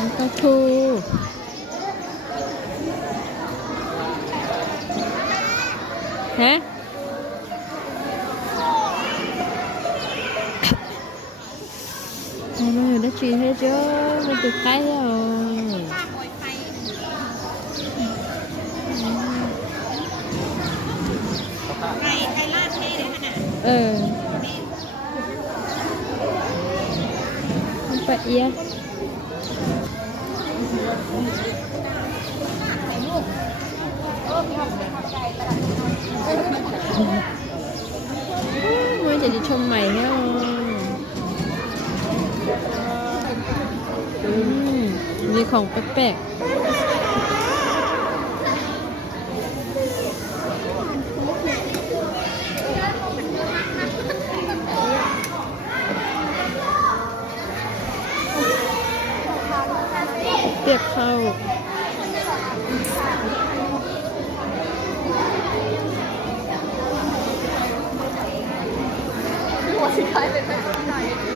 ้ำเต้าทูเฮ้ไม่ได้ชิมให้จ้ามันจะใกล้แล้วไก่ไก่ลาดเทได้ขนาดเออมันปะเอี๊ยะ มันจะจะชมใหม่ให้เรามีของแปลก เปียกเข้าหัวสีท้ายเปไหน